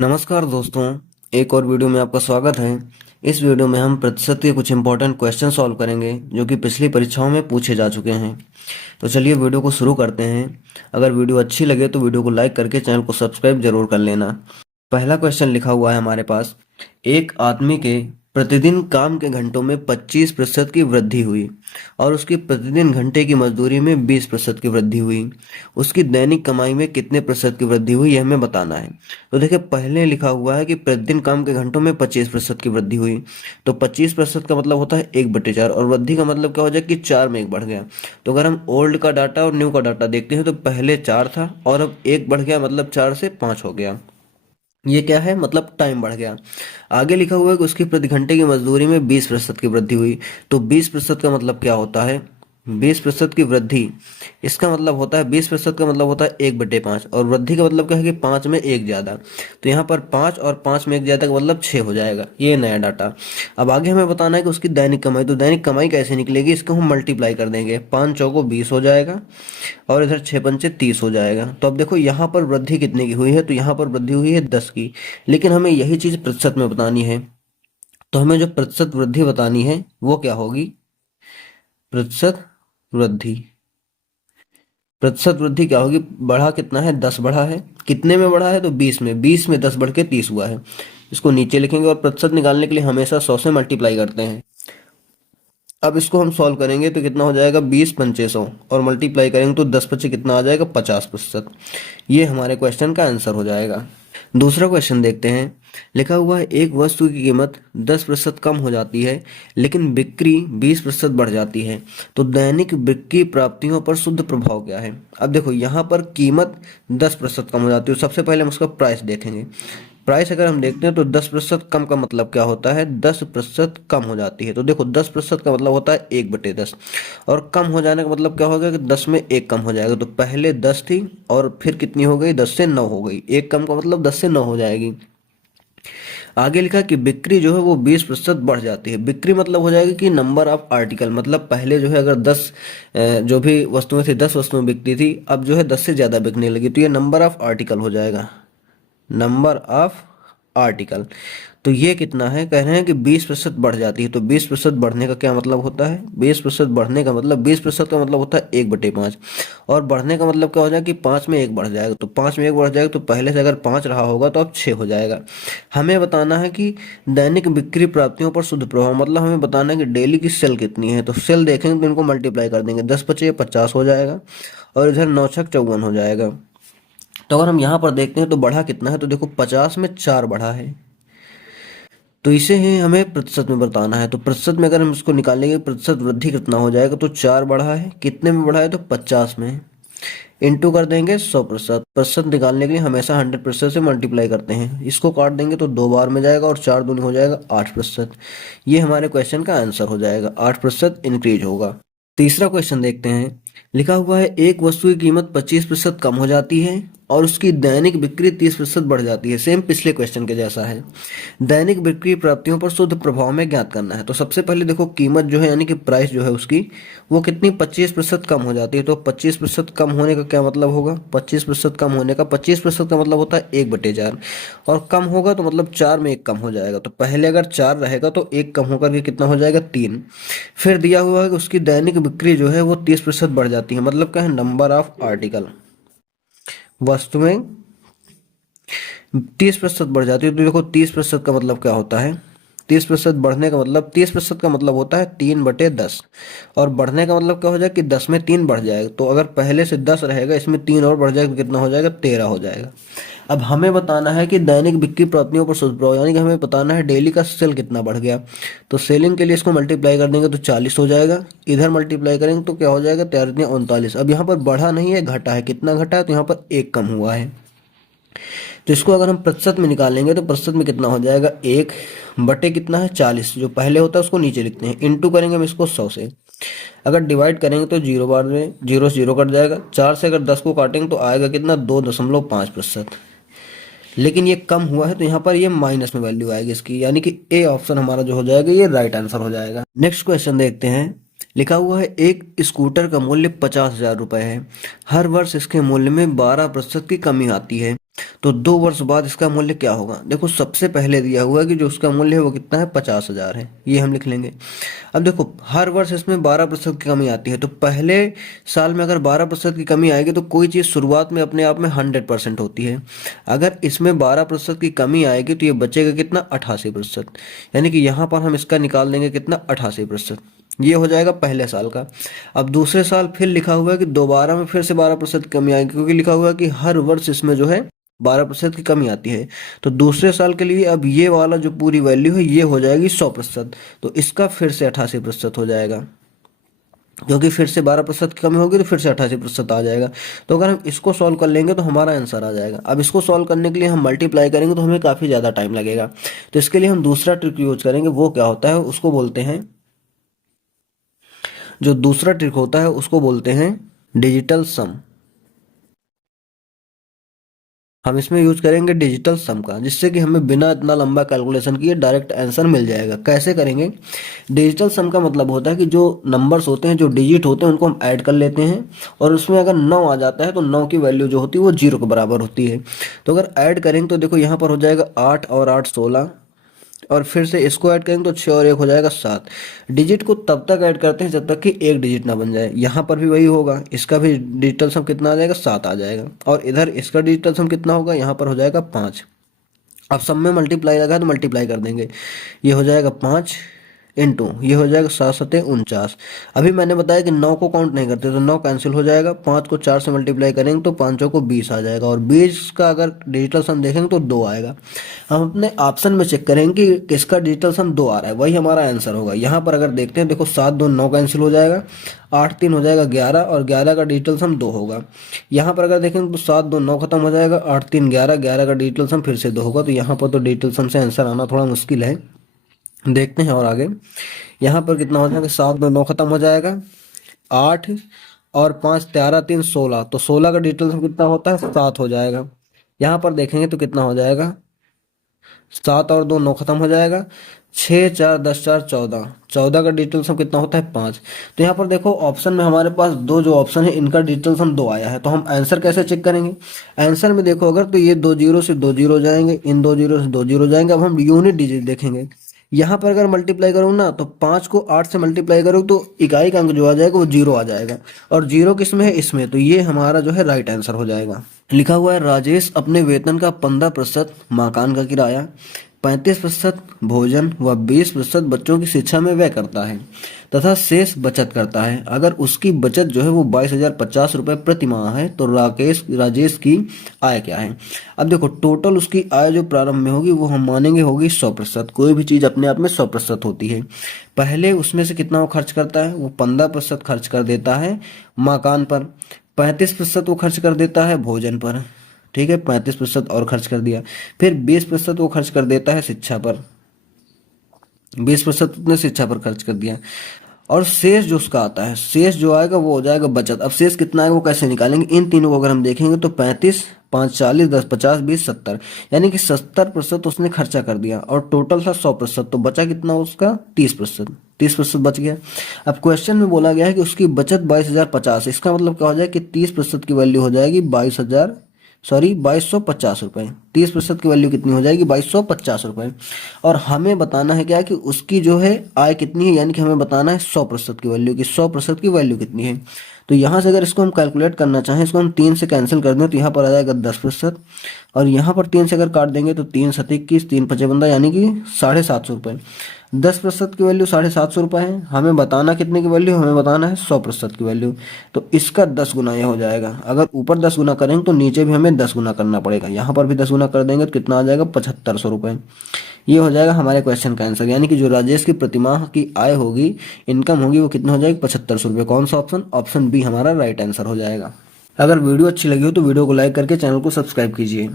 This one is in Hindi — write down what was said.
नमस्कार दोस्तों, एक और वीडियो में आपका स्वागत है। इस वीडियो में हम प्रतिशत के कुछ इंपॉर्टेंट क्वेश्चन सॉल्व करेंगे जो कि पिछली परीक्षाओं में पूछे जा चुके हैं। तो चलिए वीडियो को शुरू करते हैं। अगर वीडियो अच्छी लगे तो वीडियो को लाइक करके चैनल को सब्सक्राइब जरूर कर लेना। पहला क्वेश्चन लिखा हुआ है हमारे पास, एक आदमी के प्रतिदिन काम के घंटों में 25% की वृद्धि हुई और उसकी प्रतिदिन घंटे की मजदूरी में 20% की वृद्धि हुई। उसकी दैनिक कमाई में कितने प्रतिशत की वृद्धि हुई, यह हमें बताना है। तो देखिए, पहले लिखा हुआ है कि प्रतिदिन काम के घंटों में 25% की वृद्धि हुई। तो 25% का मतलब होता है 1/4, और वृद्धि का मतलब क्या हो जाए कि 4 में 1 बढ़ गया। तो अगर हम ओल्ड का डाटा और न्यू का डाटा देखते हैं तो पहले 4 था और अब 1 बढ़ गया, मतलब 4 से 5 हो गया। ये क्या है, मतलब टाइम बढ़ गया। आगे लिखा हुआ है कि उसकी प्रति घंटे की मजदूरी में 20% की वृद्धि हुई। तो 20% का मतलब क्या होता है, 20% की वृद्धि, इसका मतलब होता है 20% का मतलब होता है 1/5, और वृद्धि का मतलब क्या है कि 5 में 1 ज़्यादा। तो यहाँ पर 5 और 5 में 1 ज़्यादा का मतलब 6 हो जाएगा। ये नया डाटा। अब आगे हमें बताना है कि उसकी दैनिक कमाई। तो दैनिक कमाई कैसे निकलेगी, इसको हम मल्टीप्लाई कर देंगे। 5 चौको 20 हो जाएगा और इधर 6 पंचे 30 हो जाएगा। तो अब देखो यहाँ पर वृद्धि कितने की हुई है, तो यहाँ पर वृद्धि हुई है 10 की। लेकिन हमें यही चीज़ प्रतिशत में बतानी है। तो हमें जो प्रतिशत वृद्धि बतानी है वो क्या होगी, प्रतिशत वृद्धि। प्रतिशत वृद्धि क्या होगी, बढ़ा कितना है, 10 बढ़ा है। कितने में बढ़ा है, तो 20 में। 20 में 10 बढ़ के 30 हुआ है। इसको नीचे लिखेंगे और प्रतिशत निकालने के लिए हमेशा 100 से मल्टीप्लाई करते हैं। अब इसको हम सॉल्व करेंगे तो कितना हो जाएगा, 20 पंचे 100, और मल्टीप्लाई करेंगे तो 10 पचे कितना आ जाएगा, 50%। ये हमारे क्वेश्चन का आंसर हो जाएगा। दूसरा क्वेश्चन देखते हैं। लिखा हुआ है, एक वस्तु की कीमत 10% कम हो जाती है लेकिन बिक्री 20% बढ़ जाती है, तो दैनिक बिक्री प्राप्तियों पर शुद्ध प्रभाव क्या है। अब देखो, यहाँ पर कीमत 10% कम हो जाती है। सबसे पहले हम उसका प्राइस देखेंगे। प्राइस अगर हम देखते हैं तो 10% कम का मतलब क्या होता है, 10% कम हो जाती है। तो देखो, 10% का मतलब होता है 1/10, और कम हो जाने का मतलब क्या होगा कि 10 में 1 कम हो जाएगा। तो पहले 10 थी और फिर कितनी हो गई, 10 से 9 हो गई। 1 कम का मतलब 10 से 9 हो जाएगी। आगे लिखा कि बिक्री जो है वो 20% बढ़ जाती है। बिक्री मतलब हो जाएगा कि नंबर ऑफ आर्टिकल, मतलब पहले जो है अगर 10 जो भी वस्तुएं थी, 10 वस्तुएं बिकती थी, अब जो है 10 से ज़्यादा बिकने लगी। तो ये नंबर ऑफ आर्टिकल हो जाएगा, नंबर ऑफ आर्टिकल। तो ये कितना है, कह रहे हैं कि 20% बढ़ जाती है। तो 20% बढ़ने का क्या मतलब होता है, 20% बढ़ने का मतलब, 20% का मतलब होता है 1/5, और बढ़ने का मतलब क्या हो जाएगा कि 5 में 1 बढ़ जाएगा। तो 5 में 1 बढ़ जाएगा, तो पहले से अगर 5 रहा होगा तो अब 6 हो जाएगा। हमें बताना है कि दैनिक बिक्री प्राप्तियों पर शुद्ध प्रभाव, मतलब हमें बताना है कि डेली की सेल कितनी है। तो सेल देखेंगे तो इनको मल्टीप्लाई कर देंगे, 10 पचे 50 हो जाएगा, और इधर 9 छक 54 हो जाएगा। तो अगर हम यहाँ पर देखते हैं तो बढ़ा कितना है, तो देखो 50 में 4 बढ़ा है। तो इसे ही हमें प्रतिशत में बताना है। तो प्रतिशत में अगर हम इसको निकालेंगे, प्रतिशत वृद्धि कितना हो जाएगा, तो 4 बढ़ा है, कितने में बढ़ा है, तो 50 में। इंटू कर देंगे 100%। प्रतिशत निकालने के लिए हमेशा 100% से मल्टीप्लाई करते हैं। इसको काट देंगे तो 2 बार में जाएगा, और 4 दूनी हो जाएगा 8%। ये हमारे क्वेश्चन का आंसर हो जाएगा, 8% इंक्रीज होगा। तीसरा क्वेश्चन देखते हैं। लिखा हुआ है, एक वस्तु की कीमत 25% कम हो जाती है और उसकी दैनिक बिक्री 30% बढ़ जाती है। सेम पिछले क्वेश्चन के जैसा है। दैनिक बिक्री प्राप्तियों पर शुद्ध प्रभाव में ज्ञात करना है। तो सबसे पहले देखो, कीमत जो है यानी कि प्राइस जो है उसकी, वो कितनी 25% कम हो जाती है। तो 25% कम होने का क्या मतलब होगा, 25% कम होने का, 25% का मतलब होता है 1/4, और कम होगा तो मतलब 4 में 1 कम हो जाएगा। तो पहले अगर 4 रहेगा तो 1 कम होकर के कितना हो जाएगा, 3। फिर दिया हुआ है कि उसकी दैनिक बिक्री जो है वो 30% बढ़ जाती है, मतलब क्या है, नंबर ऑफ आर्टिकल, वस्तुएं 30% बढ़ जाती है। तो देखो 30% का मतलब क्या होता है, 30% बढ़ने का मतलब, 30% का मतलब होता है 3/10, और बढ़ने का मतलब क्या हो जाएगा कि 10 में 3 बढ़ जाएगा। तो अगर पहले से 10 रहेगा, इसमें 3 और बढ़ जाएगा तो कितना हो जाएगा, 13 हो जाएगा। अब हमें बताना है कि दैनिक बिक्री प्राप्तियों पर शुद्ध प्रभाव, यानी कि हमें बताना है डेली का सेल कितना बढ़ गया। तो सेलिंग के लिए इसको मल्टीप्लाई कर देंगे तो 40 हो जाएगा। इधर मल्टीप्लाई करेंगे तो क्या हो जाएगा, 39। अब यहाँ पर बढ़ा नहीं है, घटा है। कितना घटा है, तो यहाँ पर 1 कम हुआ है। तो इसको अगर हम प्रतिशत में निकालेंगे तो प्रतिशत में कितना हो जाएगा, 1 बटे कितना है, 40। जो पहले होता है उसको नीचे लिखते हैं, इंटू करेंगे हम इसको 100 से। अगर डिवाइड करेंगे तो 0 बार में 0 से 0 कट जाएगा। 4 से अगर 10 को काटेंगे तो आएगा कितना, 2.5%। लेकिन ये कम हुआ है तो यहाँ पर ये माइनस में वैल्यू आएगी इसकी, यानी कि ए ऑप्शन हमारा जो हो जाएगा ये राइट आंसर हो जाएगा। नेक्स्ट क्वेश्चन देखते हैं। लिखा हुआ है, एक स्कूटर का मूल्य 50,000 रुपये है। हर वर्ष इसके मूल्य में 12% की कमी आती है। तो 2 वर्ष बाद इसका मूल्य क्या होगा। देखो सबसे पहले दिया हुआ है कि जो उसका मूल्य है वो कितना है, 50,000 है, ये हम लिख लेंगे। अब देखो हर वर्ष इसमें 12% की कमी आती है, तो पहले साल में अगर 12% की कमी आएगी तो कोई चीज़ शुरुआत में अपने आप में 100% होती है। अगर इसमें 12% की कमी आएगी तो ये बचेगा कितना, 88%। यानी कि यहाँ पर हम इसका निकाल देंगे कितना, 88%। ये हो जाएगा पहले साल का। अब दूसरे साल फिर लिखा हुआ है कि दोबारा में फिर से 12% कमी आएगी, क्योंकि लिखा हुआ है कि हर वर्ष इसमें जो है 12% की कमी आती है। तो दूसरे साल के लिए अब ये वाला जो पूरी वैल्यू है ये हो जाएगी 100%। तो इसका फिर से 88% हो जाएगा, क्योंकि फिर से 12% की कमी होगी तो फिर से 88% आ जाएगा। तो अगर हम इसको सॉल्व कर लेंगे तो हमारा आंसर आ जाएगा। अब इसको सॉल्व करने के लिए हम मल्टीप्लाई करेंगे तो हमें काफ़ी ज़्यादा टाइम लगेगा। तो इसके लिए हम दूसरा ट्रिक यूज करेंगे, वो क्या होता है, उसको बोलते हैं, जो दूसरा ट्रिक होता है उसको बोलते हैं डिजिटल सम। हम इसमें यूज करेंगे डिजिटल सम का, जिससे कि हमें बिना इतना लंबा कैलकुलेशन किए डायरेक्ट आंसर मिल जाएगा। कैसे करेंगे, डिजिटल सम का मतलब होता है कि जो नंबर्स होते हैं, जो डिजिट होते हैं, उनको हम ऐड कर लेते हैं और उसमें अगर 9 आ जाता है तो 9 की वैल्यू जो होती है वो 0 के बराबर होती है। तो अगर ऐड करेंगे तो देखो यहाँ पर हो जाएगा 8 और 8 16, और फिर से इसको ऐड करेंगे तो 6 और 1 हो जाएगा 7। डिजिट को तब तक ऐड करते हैं जब तक कि एक डिजिट ना बन जाए। यहाँ पर भी वही होगा, इसका भी डिजिटल सम कितना आ जाएगा, 7 आ जाएगा। और इधर इसका डिजिटल सम कितना होगा, यहाँ पर हो जाएगा 5। अब सब में मल्टीप्लाई लगा है तो मल्टीप्लाई कर देंगे, ये हो जाएगा 5 इंटू ये हो जाएगा 7 सत्ते 49। अभी मैंने बताया कि 9 को काउंट नहीं करते तो 9 कैंसिल हो जाएगा। 5 को 4 से मल्टीप्लाई करेंगे तो 5 को 20 आ जाएगा, और 20 का अगर डिजिटल सम देखेंगे तो 2 आएगा। हम अपने ऑप्शन में चेक करेंगे कि किसका डिजिटल सम 2 आ रहा है, वही हमारा आंसर होगा। यहाँ पर अगर देखते हैं, देखो 7 2 9 कैंसिल हो जाएगा, 8 3 हो जाएगा 11, और 11 का डिजिटल सम 2 होगा। यहाँ पर अगर देखेंगे तो 7 2 9 खत्म हो जाएगा, 8 3 11, 11 का डिजिटल सम फिर से 2 होगा। तो यहाँ पर तो डिजिटल सम से आंसर आना थोड़ा मुश्किल है। देखते हैं और आगे, यहाँ पर कितना हो जाएगा, 7 में 9 खत्म हो जाएगा, 8 और 5 11 3 16, तो 16 का डिजिटल सम कितना होता है, 7 हो जाएगा। यहाँ पर देखेंगे तो कितना हो जाएगा, 7 और 2 9 खत्म हो जाएगा, 6 4 10 4 14, 14 का डिजिटल सम कितना होता है, 5। तो यहाँ पर देखो ऑप्शन में हमारे पास दो जो ऑप्शन है इनका डिजिटल सम 2 आया है। तो हम आंसर कैसे चेक करेंगे, आंसर में देखो अगर तो ये 2 जीरो से 2 जीरो जाएंगे, इन 2 जीरो से 2 जीरो जाएंगे। अब हम यूनिट डिजिट देखेंगे, यहाँ पर अगर मल्टीप्लाई करूँ ना तो 5 को 8 से मल्टीप्लाई करूँ तो इकाई का अंक जो आ जाएगा वो 0 आ जाएगा, और 0 किस में है, इसमें। तो ये हमारा जो है राइट आंसर हो जाएगा। लिखा हुआ है राजेश अपने वेतन का 15% मकान का किराया, 35% भोजन व 20% बच्चों की शिक्षा में व्यय करता है तथा शेष बचत करता है। अगर उसकी बचत जो है वो 22,050 रुपये प्रति माह है तो राजेश की आय क्या है। अब देखो टोटल उसकी आय जो प्रारंभ में होगी वो हम मानेंगे होगी 100%। कोई भी चीज़ अपने आप में 100% होती है। पहले उसमें से कितना वो खर्च करता है, वो 15% खर्च कर देता है मकान पर, 35% वो खर्च कर देता है भोजन पर, ठीक है, 35% और खर्च कर दिया। फिर 20% वो खर्च कर देता है शिक्षा पर, 20% उसने शिक्षा पर खर्च कर दिया। और शेष जो उसका आता है, शेष जो आएगा वो हो जाएगा बचत। अब शेष कितना आएगा वो कैसे निकालेंगे, इन तीनों को अगर हम देखेंगे तो 35 5 40 10 50 20 70, यानी कि 70% उसने खर्चा कर दिया, और टोटल था 100%, तो बचा कितना उसका 30%, 30% बच गया। अब क्वेश्चन में बोला गया है कि उसकी बचत 22,050, इसका मतलब क्या हो जाएगा कि 30% की वैल्यू हो जाएगी 22,50 रुपये। 30% की वैल्यू कितनी हो जाएगी, 2250 रुपये। और हमें बताना है क्या कि उसकी जो है आय कितनी है, यानी कि हमें बताना है 100% की वैल्यू की, 100% की वैल्यू कितनी है। तो यहाँ से अगर इसको हम कैलकुलेट करना चाहें, इसको हम 3 से कैंसिल कर दें तो यहाँ पर आ जाएगा 10%, और यहाँ पर 3 से अगर काट देंगे तो 3 7 21, 3 5 15, यानी कि 750 रुपये। 10% की वैल्यू 750 रुपये है। हमें बताना कितने की वैल्यू, हमें बताना है 100% की वैल्यू। तो इसका 10 गुना यह हो जाएगा। अगर ऊपर 10 गुना करेंगे तो नीचे भी हमें 10 गुना करना पड़ेगा। यहाँ पर भी 10 गुना कर देंगे तो कितना आ जाएगा, 7500 रुपये। ये हो जाएगा हमारे क्वेश्चन का आंसर, यानी कि जो राजेश की प्रतिमाह की आय होगी, इनकम होगी, वो कितनी हो जाएगी, 7500 रुपये। कौन सा ऑप्शन, ऑप्शन बी हमारा राइट आंसर हो जाएगा। अगर वीडियो अच्छी लगी हो तो वीडियो को लाइक करके चैनल को सब्सक्राइब कीजिए।